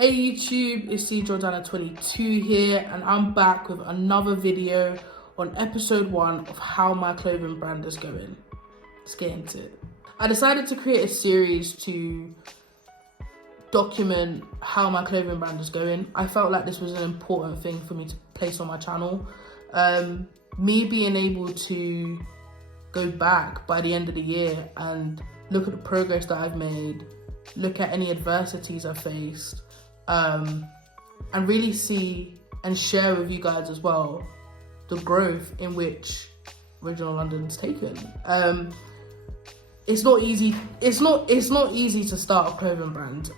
Hey YouTube, it's Jordana22 here, and I'm back with another video on episode 1 of how my clothing brand is going. Let's get into it. I decided to create a series to document how my clothing brand is going. I felt like this was an important thing for me to place on my channel. Me being able to go back by the end of the year and look at the progress that I've made, look at any adversities I've faced, and really see and share with you guys as well the growth in which Original London's taken. It's not easy. It's not easy to start a clothing brand.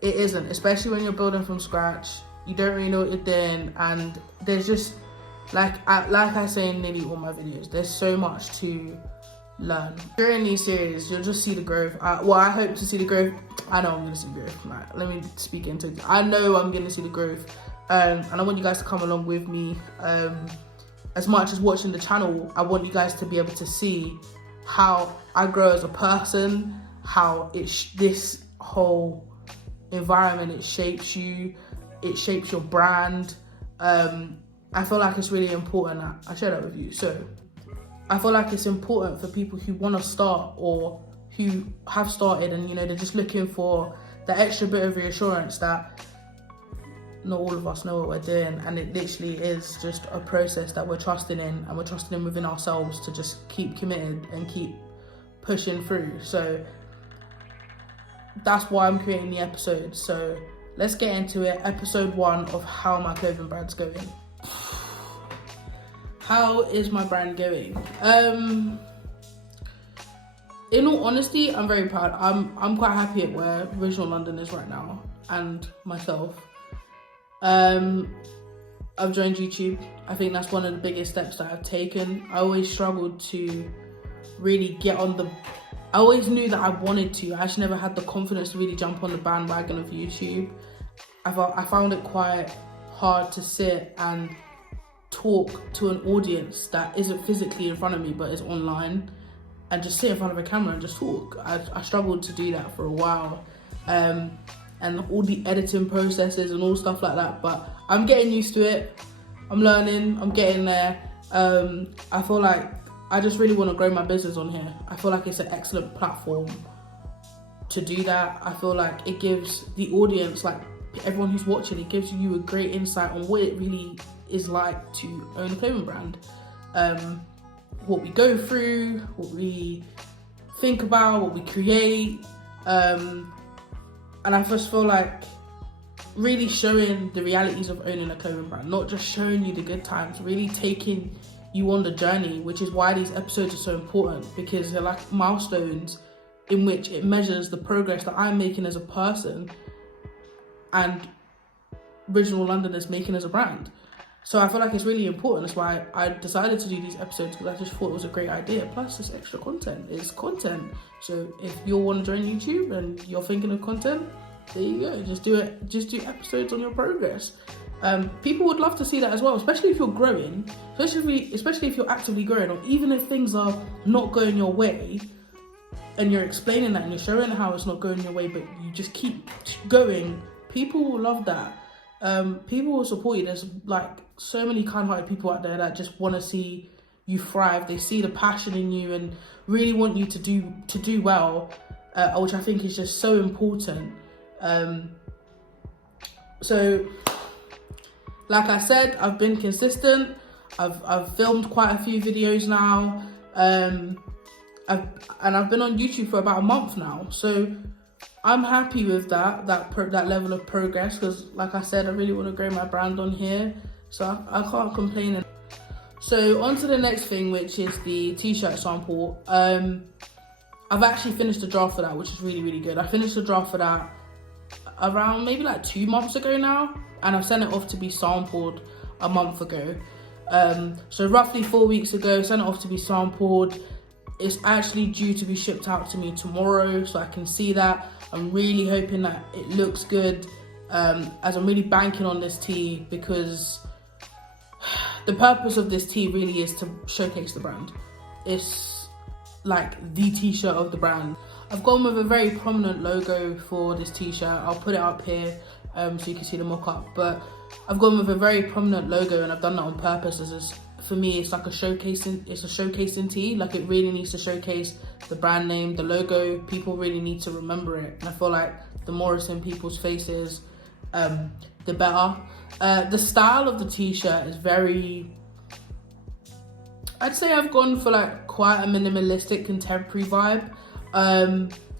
It isn't, especially when you're building from scratch. You don't really know what you're doing, and there's just like I say in nearly all my videos, there's so much to learn. During these series, you'll just see the growth. I hope to see the growth. I know I'm going to see growth. Right, let me speak into it. I know I'm going to see the growth, and I want you guys to come along with me. As much as watching the channel, I want you guys to be able to see how I grow as a person, how this whole environment, it shapes you, it shapes your brand. I feel like it's really important that I share that with you. So I feel like it's important for people who want to start or who have started and, they're just looking for the extra bit of reassurance that not all of us know what we're doing, and it literally is just a process that we're trusting in, and we're trusting in within ourselves to just keep committed and keep pushing through. So that's why I'm creating the episode. So let's get into it. Episode 1 of how my clothing brand's going. How is my brand going? In all honesty, I'm very proud. I'm quite happy at where Original London is right now, and myself. I've joined YouTube. I think that's one of the biggest steps that I've taken. I always struggled to really get on I always knew that I wanted to. I just never had the confidence to really jump on the bandwagon of YouTube. I found it quite hard to sit and talk to an audience that isn't physically in front of me but is online, and just sit in front of a camera and just talk. I struggled to do that for a while, and all the editing processes and all stuff like that, but I'm getting used to it. I'm learning, I'm getting there. I feel like I just really want to grow my business on here. I feel like it's an excellent platform to do that. I feel like it gives the audience, like everyone who's watching, it gives you a great insight on what it really is like to own a clothing brand. What we go through, what we think about, what we create, and I just feel like really showing the realities of owning a clothing brand, not just showing you the good times, really taking you on the journey, which is why these episodes are so important, because they're like milestones in which it measures the progress that I'm making as a person and Original London is making as a brand. So I feel like it's really important. That's why I decided to do these episodes, because I just thought it was a great idea. Plus, it's extra content. It's content. So if you want to join YouTube and you're thinking of content, there you go. Just do it. Just do episodes on your progress. People would love to see that as well, especially if you're growing, especially if you're actively growing, or even if things are not going your way, and you're explaining that and you're showing how it's not going your way, but you just keep going. People will love that. People will support you. There's like so many kind-hearted people out there that just want to see you thrive. They see the passion in you and really want you to do well, which I think is just so important. So like I said, I've been consistent. I've filmed quite a few videos now. I've been on YouTube for about a month now. So I'm happy with that level of progress, because like I said, I really want to grow my brand on here, so I can't complain. So on to the next thing, which is the t-shirt sample. I've actually finished the draft for that, which is really, really good. I finished the draft for that around maybe like 2 months ago now, and I've sent it off to be sampled a month ago. So roughly 4 weeks ago, sent it off to be sampled. It's actually due to be shipped out to me tomorrow, so I can see that. I'm really hoping that it looks good, as I'm really banking on this tee, because the purpose of this tee really is to showcase the brand. It's like the t-shirt of the brand. I've gone with a very prominent logo for this t-shirt. I'll put it up here so you can see the mock-up, but I've gone with a very prominent logo, and I've done that on purpose. For me, it's like a showcasing tee. Like, it really needs to showcase the brand name, the logo. People really need to remember it, and I feel like the more it's in people's faces, the better. The style of the t-shirt is very, I'd say I've gone for like quite a minimalistic contemporary vibe.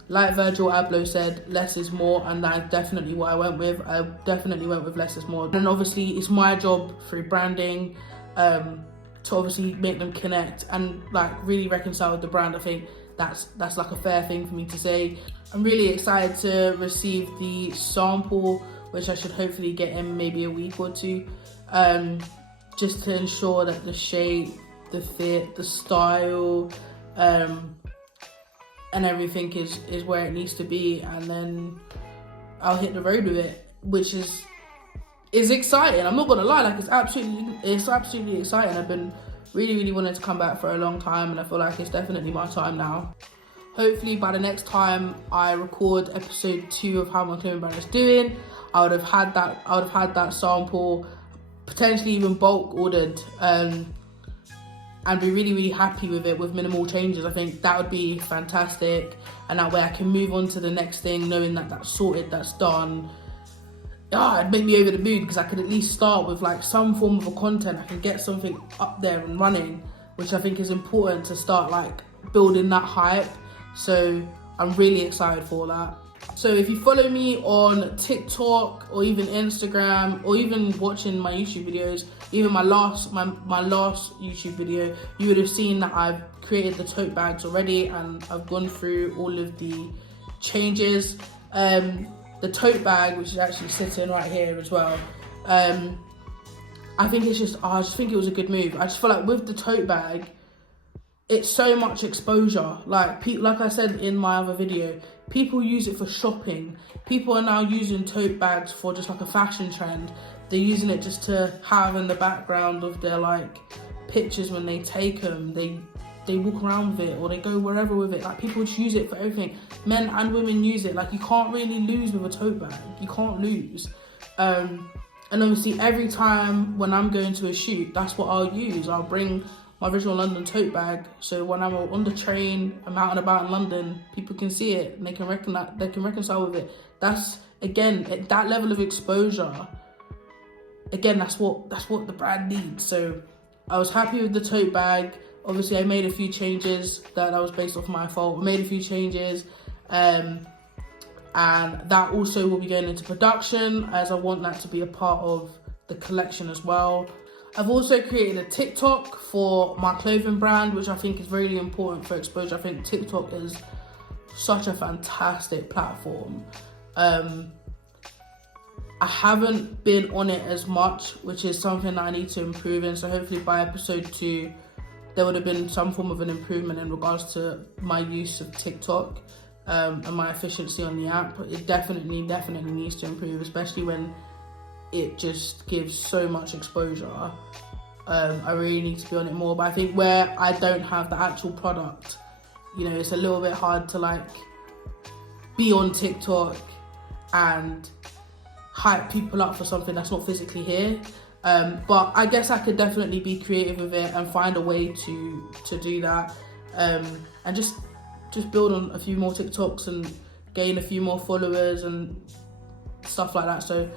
Like Virgil Abloh said, less is more, and that's definitely what I went with. I definitely went with less is more. And obviously it's my job through branding to obviously make them connect and like really reconcile with the brand. I think that's like a fair thing for me to say. I'm really excited to receive the sample, which I should hopefully get in maybe a week or two, just to ensure that the shape, the fit, the style, and everything is where it needs to be, and then I'll hit the road with it, which is exciting. I'm not gonna lie, like it's absolutely exciting. I've been really wanting to come back for a long time, and I feel like it's definitely my time now. Hopefully by the next time I record episode 2 of How My Clothing Brand Is Doing, I would have had that sample, potentially even bulk ordered, and be really happy with it with minimal changes. I think that would be fantastic, and that way I can move on to the next thing knowing that that's sorted, that's done. It'd make me over the moon, because I could at least start with like some form of a content. I can get something up there and running, which I think is important to start like building that hype. So I'm really excited for that. So if you follow me on TikTok or even Instagram, or even watching my YouTube videos, even my last YouTube video, you would have seen that I've created the tote bags already, and I've gone through all of the changes. The tote bag, which is actually sitting right here as well, I think I just think it was a good move. I just feel like with the tote bag, it's so much exposure. Like I said in my other video, people use it for shopping. People are now using tote bags for just like a fashion trend. They're using it just to have in the background of their like pictures when they take them. They walk around with it, or they go wherever with it. Like, people just use it for everything. Men and women use it. Like, you can't really lose with a tote bag. You can't lose. And obviously every time when I'm going to a shoot, that's what I'll use. I'll bring my original London tote bag, so when I'm on the train, I'm out and about in London, people can see it and they can reconcile with it. That's, again, at that level of exposure, again, that's what the brand needs. So I was happy with the tote bag. Obviously I made a few changes that was based off my fault. I made a few changes, and that also will be going into production, as I want that to be a part of the collection as well. I've also created a TikTok for my clothing brand, which I think is really important for exposure. I think TikTok is such a fantastic platform. I haven't been on it as much, which is something that I need to improve in. So hopefully by episode 2, there would have been some form of an improvement in regards to my use of TikTok, and my efficiency on the app. It definitely needs to improve, especially when it just gives so much exposure. I really need to be on it more, but I think where I don't have the actual product, it's a little bit hard to like be on TikTok and hype people up for something that's not physically here. But I guess I could definitely be creative with it and find a way to do that, and just build on a few more TikToks and gain a few more followers and stuff like that. So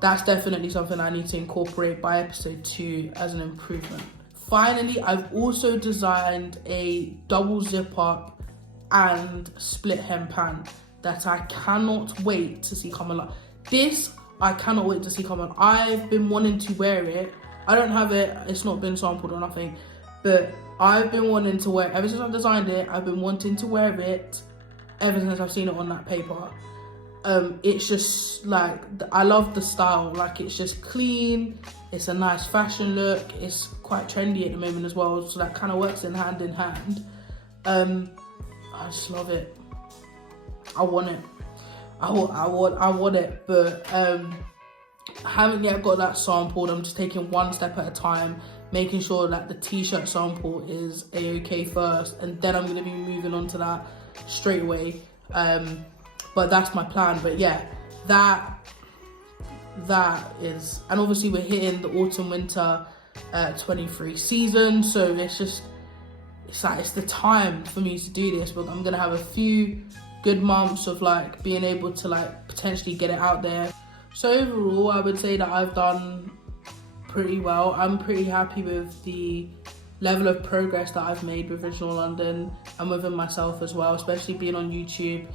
that's definitely something I need to incorporate by episode 2 as an improvement. Finally, I've also designed a double zip up and split hem pant that I cannot wait to see come alive. This, I cannot wait to see come on. I've been wanting to wear it. I don't have it, it's not been sampled or nothing, but I've been wanting to wear it. Ever since I've designed it, I've been wanting to wear it ever since I've seen it on that paper. It's just like, I love the style. Like, it's just clean, it's a nice fashion look, it's quite trendy at the moment as well, so that kind of works in hand. I just love it. I want it. I want it, but I haven't yet got that sampled. I'm just taking one step at a time, making sure that the t-shirt sample is a-okay first, and then I'm going to be moving on to that straight away. But that's my plan. But yeah, that is, and obviously we're hitting the autumn winter 23 season, so it's the time for me to do this. But I'm gonna have a few good months of like being able to like potentially get it out there. So overall, I would say that I've done pretty well. I'm pretty happy with the level of progress that I've made with Original London and within myself as well, especially being on YouTube.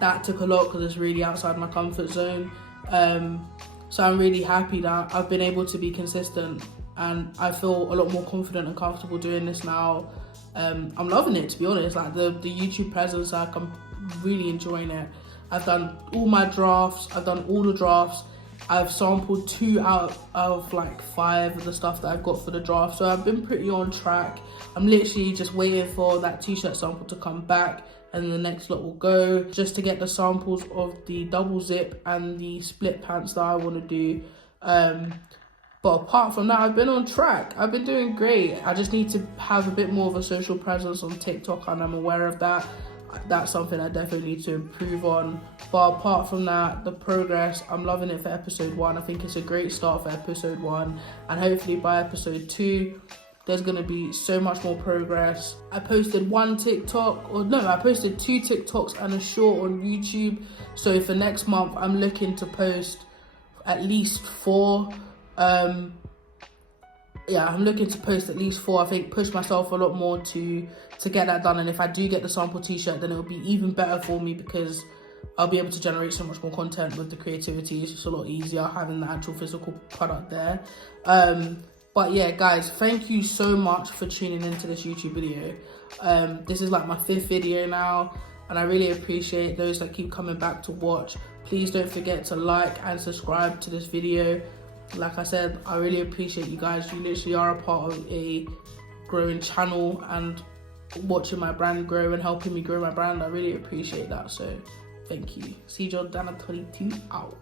That took a lot because it's really outside my comfort zone. So I'm really happy that I've been able to be consistent, and I feel a lot more confident and comfortable doing this now. I'm loving it, to be honest. Like the YouTube presence, like I'm really enjoying it. I've done all my drafts. I've done all the drafts. I've sampled 2 out of like 5 of the stuff that I've got for the draft. So I've been pretty on track. I'm literally just waiting for that t-shirt sample to come back, and the next lot will go, just to get the samples of the double zip and the split pants that I want to do. But apart from that, I've been on track. I've been doing great. I just need to have a bit more of a social presence on TikTok, and I'm aware of that. That's something I definitely need to improve on. But apart from that, the progress, I'm loving it for episode 1. I think it's a great start for episode 1, and hopefully by episode 2 there's going to be so much more progress. I posted 2 TikToks and a short on YouTube. So for next month, I'm looking to post at least 4. I'm looking to post at least 4. I think push myself a lot more to get that done. And if I do get the sample t-shirt, then it'll be even better for me, because I'll be able to generate so much more content with the creativity. It's just a lot easier having the actual physical product there. But yeah, guys, thank you so much for tuning into this YouTube video. This is like my 5th video now, and I really appreciate those that keep coming back to watch. Please don't forget to like and subscribe to this video. Like I said, I really appreciate you guys. You literally are a part of a growing channel and watching my brand grow and helping me grow my brand. I really appreciate that. So thank you. See Jordana 22 out.